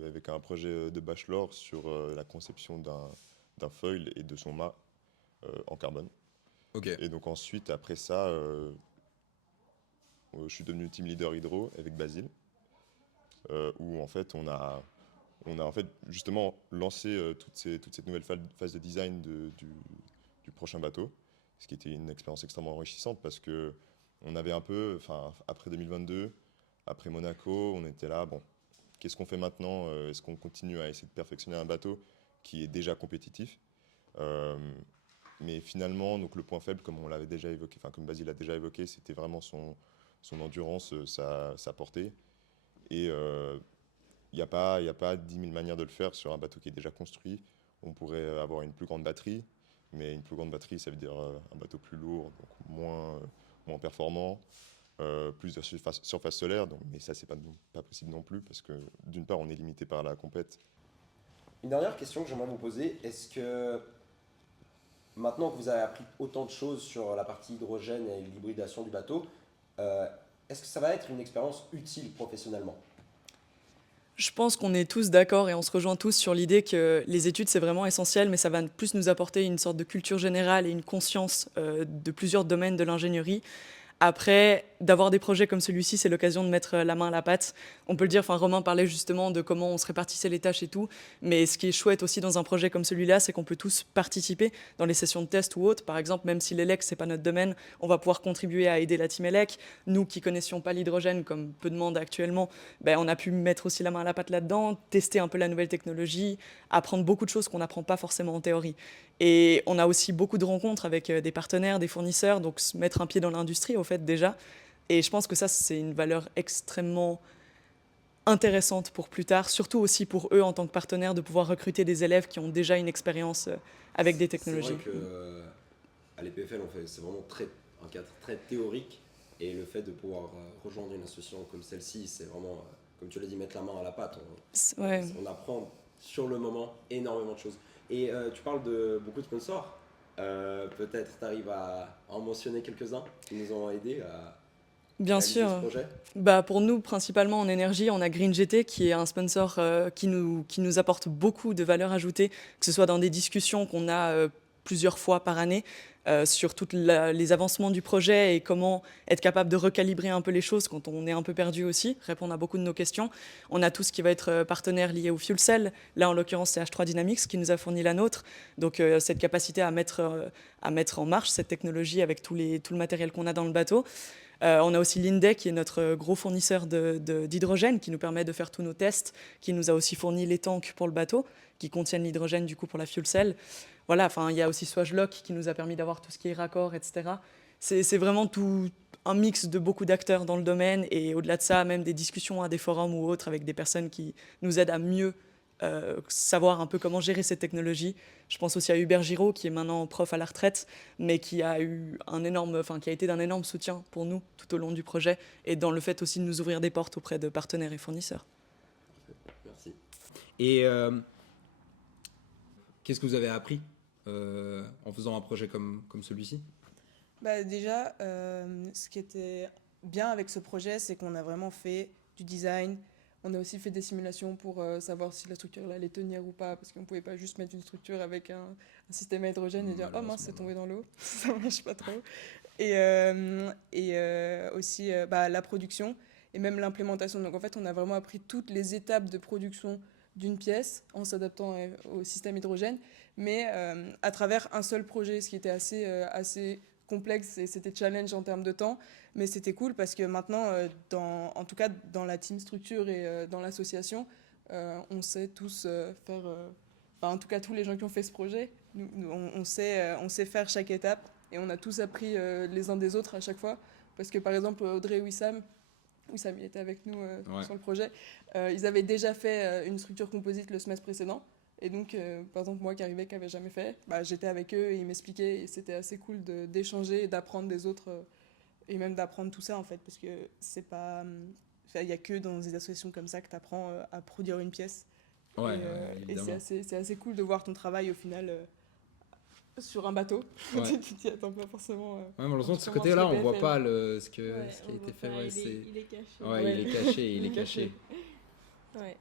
avec un projet de bachelor sur la conception d'un foil et de son mât en carbone. Okay. Et donc ensuite, après ça, je suis devenu team leader hydro avec Basile, où en fait on a en fait justement lancé toute cette nouvelle phase de design du prochain bateau, ce qui était une expérience extrêmement enrichissante parce que on avait un peu, après 2022, après Monaco, on était là, bon, qu'est-ce qu'on fait maintenant? Est-ce qu'on continue à essayer de perfectionner un bateau qui est déjà compétitif? Mais finalement, donc le point faible, comme on l'avait déjà évoqué, comme Basile l'a déjà évoqué, c'était vraiment son endurance, sa portée. Et il n'y a pas 10 000 manières de le faire sur un bateau qui est déjà construit. On pourrait avoir une plus grande batterie, mais une plus grande batterie, ça veut dire un bateau plus lourd, donc moins performant, plus de surface solaire. Donc, mais ça, c'est pas possible non plus, parce que d'une part, on est limité par la compète. Une dernière question que j'aimerais vous poser, est-ce que maintenant que vous avez appris autant de choses sur la partie hydrogène et l'hybridation du bateau, est-ce que ça va être une expérience utile professionnellement? Je pense qu'on est tous d'accord et on se rejoint tous sur l'idée que les études, c'est vraiment essentiel, mais ça va plus nous apporter une sorte de culture générale et une conscience de plusieurs domaines de l'ingénierie. Après, d'avoir des projets comme celui-ci, c'est l'occasion de mettre la main à la pâte. On peut le dire, Romain parlait justement de comment on se répartissait les tâches et tout. Mais ce qui est chouette aussi dans un projet comme celui-là, c'est qu'on peut tous participer dans les sessions de test ou autres. Par exemple, même si l'ELEC, c'est pas notre domaine, on va pouvoir contribuer à aider la team ELEC. Nous qui connaissions pas l'hydrogène, comme peu de monde actuellement, on a pu mettre aussi la main à la pâte là-dedans, tester un peu la nouvelle technologie, apprendre beaucoup de choses qu'on n'apprend pas forcément en théorie. Et on a aussi beaucoup de rencontres avec des partenaires, des fournisseurs, donc se mettre un pied dans l'industrie, au fait, déjà. Et je pense que ça, c'est une valeur extrêmement intéressante pour plus tard, surtout aussi pour eux en tant que partenaires, de pouvoir recruter des élèves qui ont déjà une expérience avec des technologies. C'est vrai qu'à l'EPFL, c'est vraiment un cadre très théorique, et le fait de pouvoir rejoindre une association comme celle-ci, c'est vraiment, comme tu l'as dit, mettre la main à la pâte. On apprend sur le moment énormément de choses. Et tu parles de beaucoup de sponsors. Peut-être tu arrives à en mentionner quelques-uns qui nous ont aidés à Bien réaliser sûr. ce projet. Pour nous, principalement en énergie, on a GreenGT qui est un sponsor qui nous apporte beaucoup de valeur ajoutée, que ce soit dans des discussions qu'on a plusieurs fois par année sur tous les avancements du projet et comment être capable de recalibrer un peu les choses quand on est un peu perdu aussi, répondre à beaucoup de nos questions. On a tout ce qui va être partenaire lié au fuel cell. Là, en l'occurrence, c'est H3 Dynamics qui nous a fourni la nôtre. Donc, cette capacité à mettre en marche cette technologie avec tout le matériel qu'on a dans le bateau. On a aussi Linde qui est notre gros fournisseur d'hydrogène qui nous permet de faire tous nos tests, qui nous a aussi fourni les tanks pour le bateau qui contiennent l'hydrogène du coup pour la fuel cell. Voilà, il y a aussi Swagelock qui nous a permis d'avoir tout ce qui est raccord, etc. C'est vraiment tout un mix de beaucoup d'acteurs dans le domaine et au-delà de ça, même des discussions à des forums ou autres avec des personnes qui nous aident à mieux savoir un peu comment gérer cette technologie. Je pense aussi à Hubert Giraud, qui est maintenant prof à la retraite, mais qui a été d'un énorme soutien pour nous tout au long du projet et dans le fait aussi de nous ouvrir des portes auprès de partenaires et fournisseurs. Merci. Et qu'est-ce que vous avez appris en faisant un projet comme celui-ci ? Déjà, ce qui était bien avec ce projet, c'est qu'on a vraiment fait du design. On a aussi fait des simulations pour savoir si la structure là, allait tenir ou pas, parce qu'on ne pouvait pas juste mettre une structure avec un système à hydrogène et dire « Oh mince, c'est tombé dans l'eau », ça ne marche pas trop. Et aussi la production et même l'implémentation. Donc en fait, on a vraiment appris toutes les étapes de production d'une pièce en s'adaptant au système hydrogène, mais à travers un seul projet, ce qui était assez complexe et c'était challenge en termes de temps, mais c'était cool parce que maintenant, en tout cas dans la team structure et dans l'association, on sait tous faire, en tout cas tous les gens qui ont fait ce projet, on sait faire chaque étape et on a tous appris les uns des autres à chaque fois, parce que par exemple Audrey et Wissam, il était avec nous sur le projet, ils avaient déjà fait une structure composite le semestre précédent. Et donc, par exemple, moi qui n'avais jamais fait, j'étais avec eux et ils m'expliquaient. Et c'était assez cool d'échanger et d'apprendre des autres. Et même d'apprendre tout ça, en fait. Parce que c'est pas... Il n'y a que dans des associations comme ça que tu apprends à produire une pièce. Et c'est assez cool de voir ton travail, au final, sur un bateau. Ouais. Tu t'y attends pas forcément. Malheureusement, de ce côté-là, on ne voit pas ce qui a été fait. Il est caché. Il est caché. Ouais.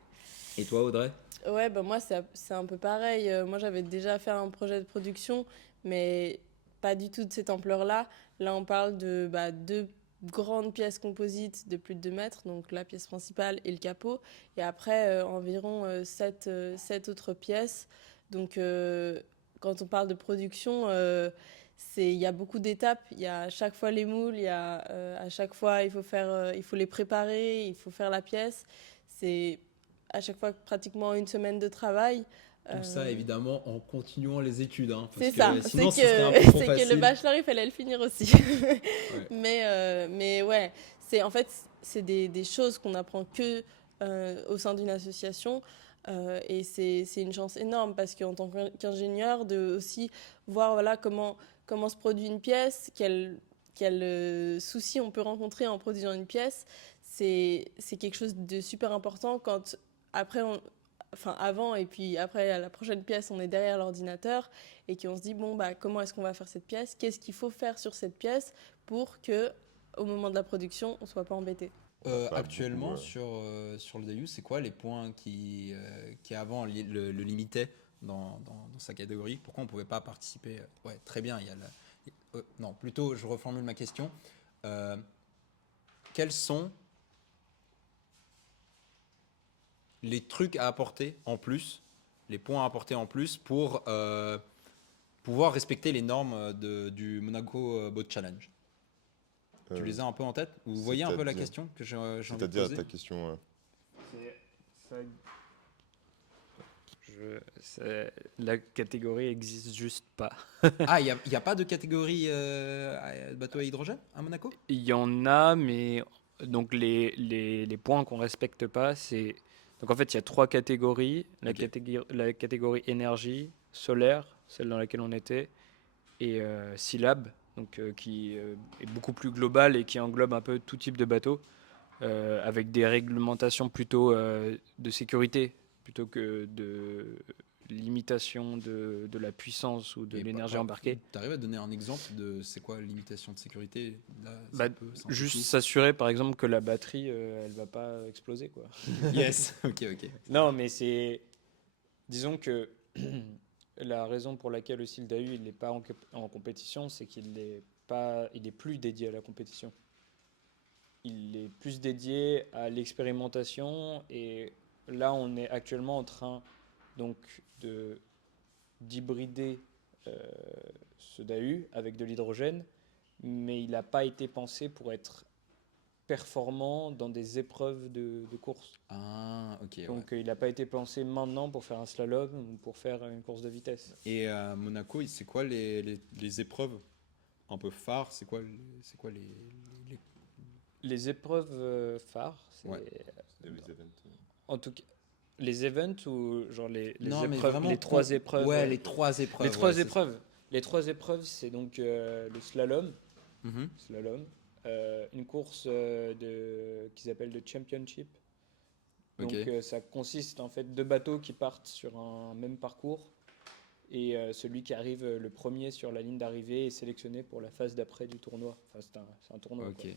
Et toi, Audrey ? Ouais, moi, c'est un peu pareil. Moi, j'avais déjà fait un projet de production, mais pas du tout de cette ampleur-là. Là, on parle de 2 grandes pièces composites de plus de 2 mètres, donc la pièce principale et le capot. Et après, environ 7 autres pièces. Donc, quand on parle de production, il y a beaucoup d'étapes. Il y a à chaque fois les moules, à chaque fois, il faut les préparer, il faut faire la pièce. C'est à chaque fois pratiquement une semaine de travail. Tout ça, évidemment, en continuant les études. C'est ça, sinon, c'est que le bachelor, il fallait le finir aussi. Ouais. Mais ouais, c'est des choses qu'on apprend que au sein d'une association. Et c'est une chance énorme parce qu'en tant qu'ingénieur, de aussi voir comment se produit une pièce, quels soucis on peut rencontrer en produisant une pièce. C'est quelque chose de super important quand avant et puis après à la prochaine pièce on est derrière l'ordinateur et qu'on se dit comment est-ce qu'on va faire cette pièce, qu'est-ce qu'il faut faire sur cette pièce pour que au moment de la production on soit pas embêté. Actuellement sur le DU, c'est quoi les points qui avant le limitaient dans sa catégorie? Pourquoi on pouvait pas participer? Ouais, très bien, non, plutôt je reformule ma question. quels sont les trucs à apporter en plus, les points à apporter en plus pour pouvoir respecter les normes du Monaco Boat Challenge? Tu les as un peu en tête? Vous voyez un peu la c'est-à-dire- question que j'ai envie de C'est-à-dire poser? ta question. La catégorie existe juste pas. Ah, il y a pas de catégorie bateau à hydrogène à Monaco? Il y en a, mais donc les points qu'on respecte pas, c'est donc en fait il y a trois catégories. Ok. La catégorie énergie, solaire, celle dans laquelle on était, et Silab, donc qui est beaucoup plus globale et qui englobe un peu tout type de bateau, avec des réglementations plutôt de sécurité plutôt que de limitation de la puissance ou de l'énergie embarquée. Tu arrives à donner un exemple de c'est quoi la limitation de sécurité? Là, c'est Bah, un peu juste flou. s'assurer par exemple que la batterie elle va pas exploser quoi. Yes, ok. Non mais c'est disons que la raison pour laquelle aussi le DAU il n'est pas en compétition, c'est il est plus dédié à la compétition. Il est plus dédié à l'expérimentation et là on est actuellement en train donc d'hybrider euh, ce DAU avec de l'hydrogène, mais il n'a pas été pensé pour être performant dans des épreuves de course. Ah, ok. Donc il n'a pas été pensé maintenant pour faire un slalom ou pour faire une course de vitesse. Et à Monaco, c'est quoi les épreuves un peu phares? C'est quoi les- Les épreuves phares, c'est Ouais. Les events. en tout cas les events ou genre les Non, mais épreuves, vraiment, les trois épreuves. Ouais, les trois épreuves. Les trois ouais, c'est- épreuves. Les trois épreuves, c'est donc le slalom, Mhm. une course qu'ils appellent le championship. Donc Ok. ça consiste en fait deux bateaux qui partent sur un même parcours et celui qui arrive le premier sur la ligne d'arrivée est sélectionné pour la phase d'après du tournoi. Enfin, c'est un tournoi. Ok. Quoi.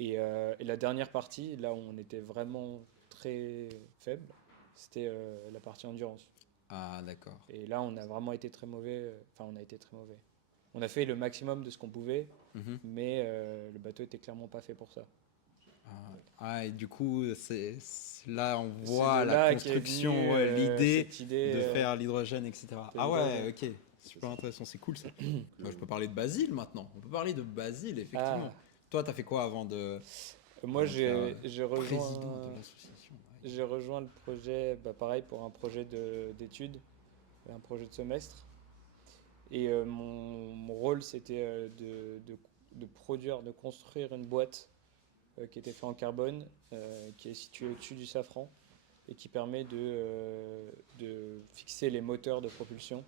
Et la dernière partie, là où on était vraiment très faible, c'était la partie endurance. Ah, d'accord. Et là, on a vraiment été très mauvais. Enfin, on a été très mauvais. On a fait le maximum de ce qu'on pouvait, Mhm. mais le bateau était clairement pas fait pour ça. Et du coup, là, on C'est voit de la là qu'est construction, venue, l'idée cette idée, de faire l'hydrogène, etc. Ah ouais, l'hydrogène. ok. Super intéressant, c'est cool ça. Moi, je peux parler de Basile maintenant. On peut parler de Basile, effectivement. Ah. Toi, t'as fait quoi avant de. Moi, avant de faire, j'ai président rejoint, de l'association. Ouais. j'ai rejoint le projet, pareil, pour un projet d'études, un projet de semestre. Et mon rôle, c'était de produire, de construire une boîte qui était faite en carbone, qui est située au-dessus du Safran et qui permet de fixer les moteurs de propulsion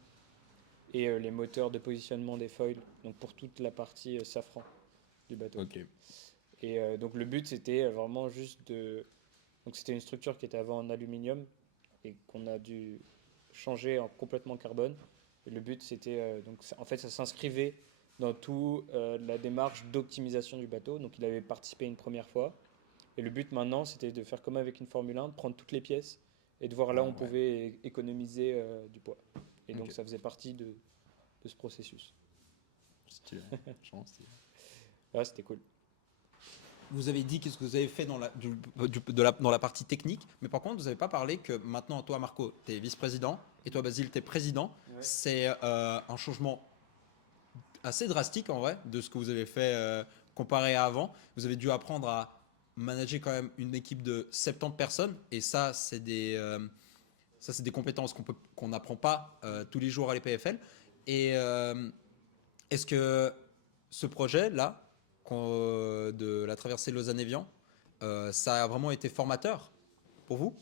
et les moteurs de positionnement des foils, donc pour toute la partie Safran du bateau. Ok. Et donc le but, c'était vraiment juste de... Donc c'était une structure qui était avant en aluminium et qu'on a dû changer en complètement carbone. Et le but, c'était... en fait, ça s'inscrivait dans toute la démarche d'optimisation du bateau. Donc il avait participé une première fois. Et le but maintenant, c'était de faire comme avec une Formule 1, de prendre toutes les pièces et de voir là où on pouvait économiser du poids. Et donc ça faisait partie de ce processus. Stylé. Franchement, stylé. Ouais, c'était cool. Vous avez dit qu'est-ce que vous avez fait dans la partie technique, mais par contre, vous n'avez pas parlé que maintenant, toi, Marco, tu es vice-président et toi, Basile, tu es président. Ouais. C'est un changement assez drastique en vrai de ce que vous avez fait comparé à avant. Vous avez dû apprendre à manager quand même une équipe de 70 personnes et ça, c'est des compétences qu'on n'apprend pas tous les jours à l'EPFL. Et est-ce que ce projet-là, de la traversée Lausanne-Evian, ça a vraiment été formateur pour vous?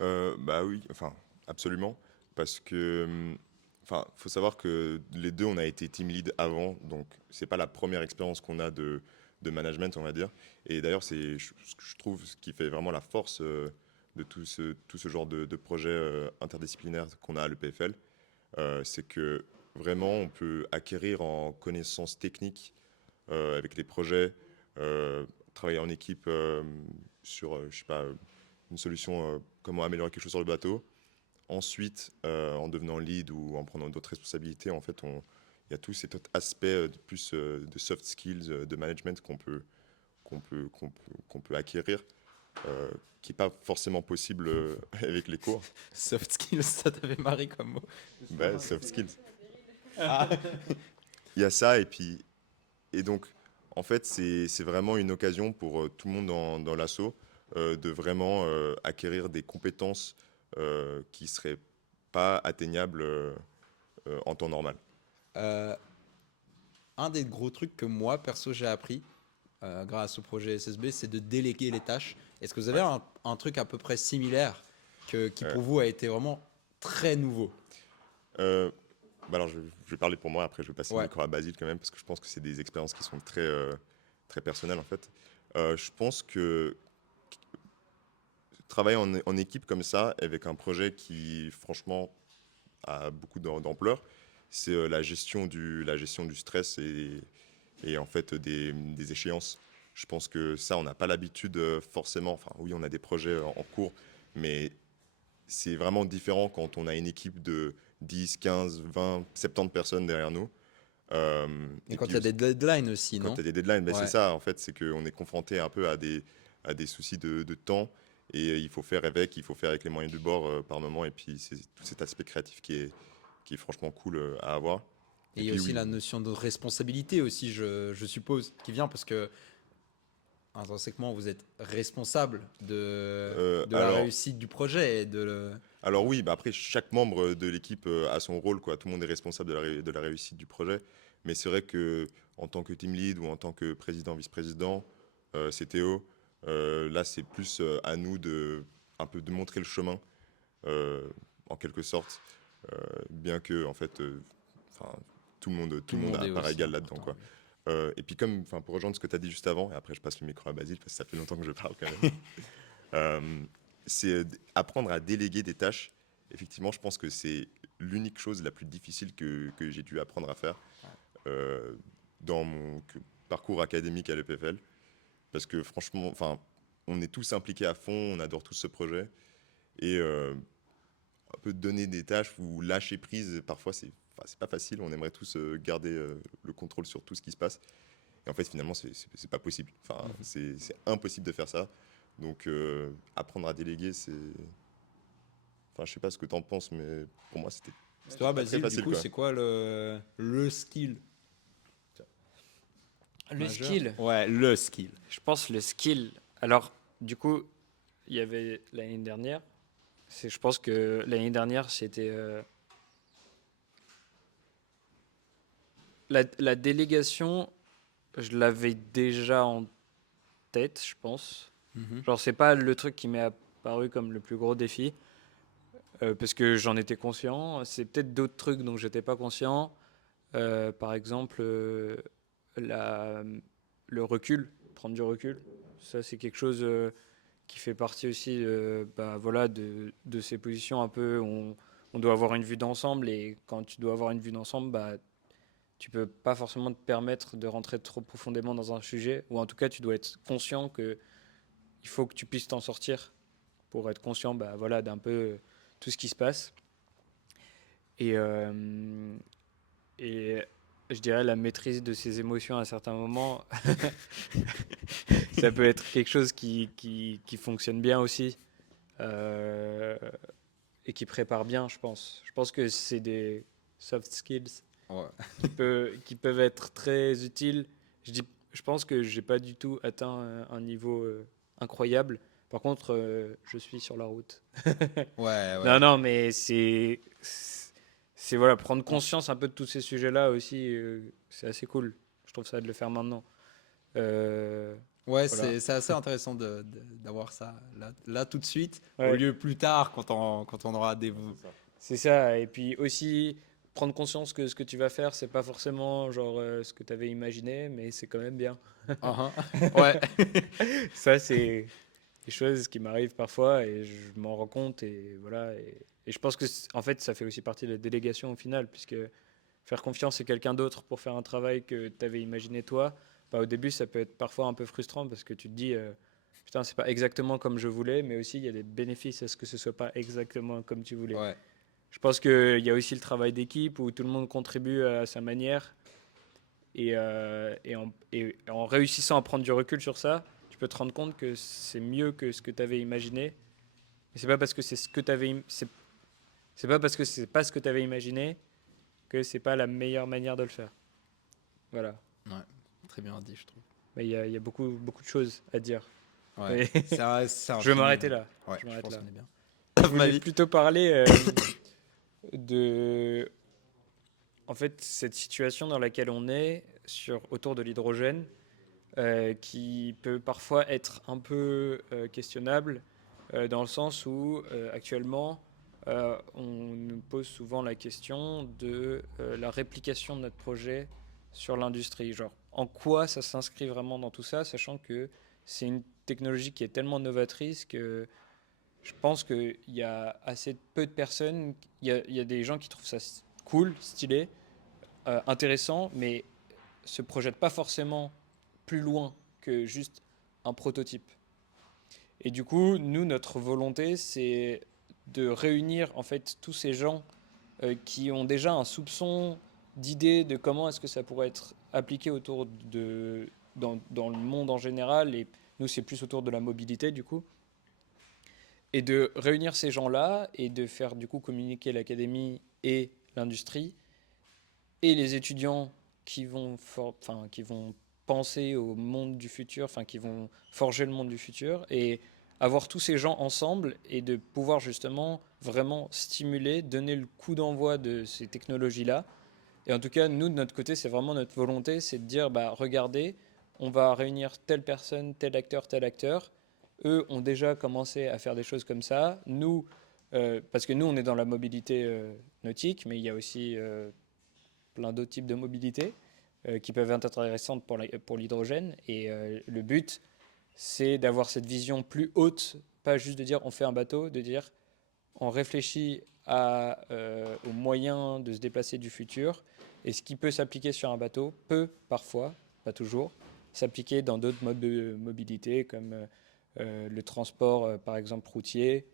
Bah oui, enfin, absolument. Parce que, enfin, faut savoir que les deux, on a été team lead avant, donc c'est pas la première expérience qu'on a de management, on va dire. Et d'ailleurs, c'est ce que je trouve ce qui fait vraiment la force de tout ce genre de projet interdisciplinaire qu'on a à l'EPFL. C'est que vraiment, on peut acquérir en connaissances techniques avec les projets, travailler en équipe sur, je sais pas, une solution, comment améliorer quelque chose sur le bateau. Ensuite, en devenant lead ou en prenant d'autres responsabilités, en fait, il y a tout cet autre aspect plus de soft skills, de management qu'on peut acquérir, qui n'est pas forcément possible avec les cours. Soft skills, ça t'avait marré comme mot. Bah, soft skills. Il y a ça, et donc, en fait, c'est vraiment une occasion pour tout le monde dans l'asso de vraiment acquérir des compétences qui ne seraient pas atteignables en temps normal. Un des gros trucs que moi, perso, j'ai appris grâce au projet SSB, c'est de déléguer les tâches. Est-ce que vous avez un truc à peu près similaire qui pour vous a été vraiment très nouveau? Bah alors, je vais parler pour moi, après je vais passer le micro à Basile quand même, parce que je pense que c'est des expériences qui sont très personnelles en fait. Je pense que travailler en équipe comme ça, avec un projet qui franchement a beaucoup d'ampleur, c'est la gestion du stress et en fait des échéances. Je pense que ça, on n'a pas l'habitude forcément, enfin oui, on a des projets en cours, mais c'est vraiment différent quand on a une équipe de 10, 15, 20, 70 personnes derrière nous. Et quand il y a des deadlines aussi, non? Quand il y a des deadlines, ben Ouais. c'est ça, en fait, c'est qu'on est confronté un peu à des soucis de temps, et il faut faire avec les moyens du bord par moment, et puis c'est tout cet aspect créatif qui est franchement cool à avoir. Et il y a puis, aussi oui, la notion de responsabilité aussi, je suppose, qui vient parce que intrinsèquement, vous êtes responsable de la alors, réussite du projet et Alors oui, bah après, chaque membre de l'équipe a son rôle, quoi. Tout le monde est responsable de la réussite du projet. Mais c'est vrai que en tant que team lead ou en tant que président, vice-président, CTO, là, c'est plus à nous un peu de montrer le chemin, en quelque sorte, bien que en fait, enfin, tout le monde a est part aussi égale là-dedans, important. quoi. Et puis pour rejoindre ce que tu as dit juste avant, et après je passe le micro à Basile parce que ça fait longtemps que je parle quand même. C'est apprendre à déléguer des tâches. Effectivement, je pense que c'est l'unique chose la plus difficile que j'ai dû apprendre à faire dans mon parcours académique à l'EPFL. Parce que franchement, enfin, on est tous impliqués à fond, on adore tous ce projet. Et un peu donner des tâches ou lâcher prise, parfois, c'est pas facile. On aimerait tous garder le contrôle sur tout ce qui se passe. Et en fait, finalement, c'est pas possible. Enfin, c'est impossible de faire ça. Donc, apprendre à déléguer, c'est. Enfin, je sais pas ce que t'en penses, mais pour moi, c'était. Toi, pas très Basile, facile, du coup, quoi. c'est quoi le skill? Le majeur? skill, Ouais, le skill. je pense le skill. Alors, du coup, il y avait l'année dernière. Je pense que l'année dernière, c'était la délégation, je l'avais déjà en tête, je pense. Genre, c'est pas le truc qui m'est apparu comme le plus gros défi, parce que j'en étais conscient. C'est peut-être d'autres trucs dont j'étais pas conscient. Par exemple, la, le recul, prendre du recul. Ça, c'est quelque chose qui fait partie aussi bah, voilà, de ces positions un peu où on doit avoir une vue d'ensemble. Et quand tu dois avoir une vue d'ensemble, bah, tu peux pas forcément te permettre de rentrer trop profondément dans un sujet. Ou en tout cas, tu dois être conscient que il faut que tu puisses t'en sortir pour être conscient bah, voilà, d'un peu tout ce qui se passe. Et, et je dirais la maîtrise de ses émotions à certains moments, ça peut être quelque chose qui fonctionne bien aussi et qui prépare bien, je pense. Je pense que c'est des soft skills qui peuvent être très utiles. Je pense que j'ai pas du tout atteint un niveau incroyable. Par contre, je suis sur la route. Ouais. Non, mais c'est voilà, prendre conscience un peu de tous ces sujets-là aussi, c'est assez cool. Je trouve ça de le faire maintenant. Ouais, Voilà. c'est assez intéressant d'avoir ça là tout de suite, Ouais. au lieu plus tard quand on aura des. C'est ça. Et puis aussi prendre conscience que ce que tu vas faire, c'est pas forcément genre ce que tu avais imaginé, mais c'est quand même bien. Ouais. Ça, c'est des choses qui m'arrivent parfois et je m'en rends compte et voilà. Et je pense que en fait, ça fait aussi partie de la délégation au final, puisque faire confiance à quelqu'un d'autre pour faire un travail que tu avais imaginé toi, bah, au début, ça peut être parfois un peu frustrant parce que tu te dis, putain, c'est pas exactement comme je voulais, mais aussi il y a des bénéfices à ce que ce soit pas exactement comme tu voulais. Ouais. Je pense qu'il y a aussi le travail d'équipe où tout le monde contribue à sa manière. Et en réussissant à prendre du recul sur ça, tu peux te rendre compte que c'est mieux que ce que tu avais imaginé. Et c'est pas parce que c'est pas parce que c'est pas ce que tu avais imaginé que c'est pas la meilleure manière de le faire. Voilà. Ouais, très bien dit, je trouve. Mais il y a beaucoup de choses à dire. Ouais. Mais je vais m'arrêter là. Ouais, Je je m'arrête pense là. qu'on est bien. Je voulais plutôt parler de en fait cette situation dans laquelle on est autour de l'hydrogène qui peut parfois être un peu questionnable dans le sens où actuellement on nous pose souvent la question de la réplication de notre projet sur l'industrie. Genre, en quoi ça s'inscrit vraiment dans tout ça, sachant que c'est une technologie qui est tellement novatrice que je pense qu'il y a assez peu de personnes, il y a des gens qui trouvent ça cool, stylé, intéressant, mais se projettent pas forcément plus loin que juste un prototype. Et du coup, nous, notre volonté, c'est de réunir en fait tous ces gens qui ont déjà un soupçon d'idée de comment est-ce que ça pourrait être appliqué dans le monde en général, et nous, c'est plus autour de la mobilité du coup. Et de réunir ces gens-là et de faire du coup communiquer l'académie et l'industrie et les étudiants qui vont penser au monde du futur, qui vont forger le monde du futur, et avoir tous ces gens ensemble et de pouvoir justement vraiment stimuler, donner le coup d'envoi de ces technologies-là. Et en tout cas, nous, de notre côté, c'est vraiment notre volonté, c'est de dire, regardez, on va réunir telle personne, tel acteur. Eux ont déjà commencé à faire des choses comme ça. Nous, parce que nous, on est dans la mobilité nautique, mais il y a aussi plein d'autres types de mobilité qui peuvent être intéressantes pour l'hydrogène. Et le but, c'est d'avoir cette vision plus haute, pas juste de dire on fait un bateau, de dire on réfléchit aux moyens de se déplacer du futur. Et ce qui peut s'appliquer sur un bateau peut parfois, pas toujours, s'appliquer dans d'autres modes de mobilité comme le transport, par exemple, routier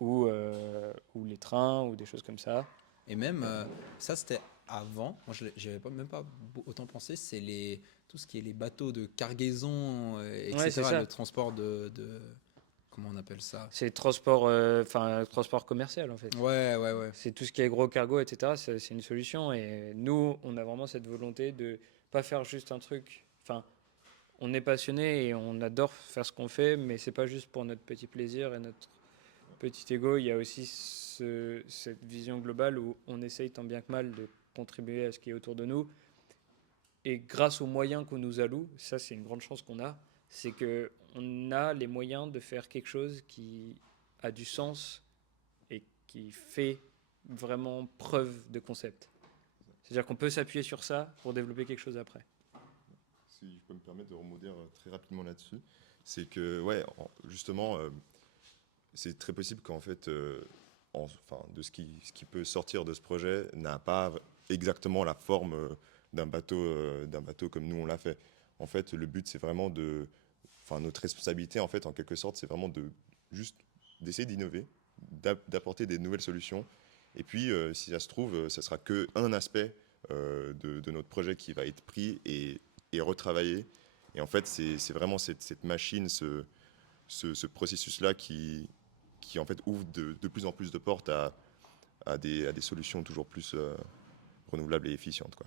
ou les trains ou des choses comme ça. Et même, ça c'était avant, moi je n'avais même pas autant pensé, c'est tout ce qui est les bateaux de cargaison, etc. Ouais, c'est ça. Le transport de comment on appelle ça? C'est transport commercial en fait. Ouais. C'est tout ce qui est gros cargo, etc. C'est une solution. Et nous, on a vraiment cette volonté de pas faire juste un truc. On est passionné et on adore faire ce qu'on fait, mais c'est pas juste pour notre petit plaisir et notre petit ego. Il y a aussi cette vision globale où on essaye tant bien que mal de contribuer à ce qui est autour de nous. Et grâce aux moyens qu'on nous alloue, ça c'est une grande chance qu'on a, c'est qu'on a les moyens de faire quelque chose qui a du sens et qui fait vraiment preuve de concept. C'est-à-dire qu'on peut s'appuyer sur ça pour développer quelque chose après. Si je peux me permettre de rebondir très rapidement là-dessus, c'est que, justement, c'est très possible qu'en fait, de ce qui peut sortir de ce projet n'a pas exactement la forme d'un bateau comme nous on l'a fait. En fait, le but, c'est vraiment notre responsabilité, en fait, en quelque sorte, c'est vraiment d'essayer d'innover, d'apporter des nouvelles solutions. Et puis, si ça se trouve, ça sera qu'un aspect de notre projet qui va être pris et retravaillé. Et en fait, c'est vraiment cette machine, ce processus-là qui en fait ouvre de plus en plus de portes à des solutions toujours plus renouvelables et efficientes, quoi.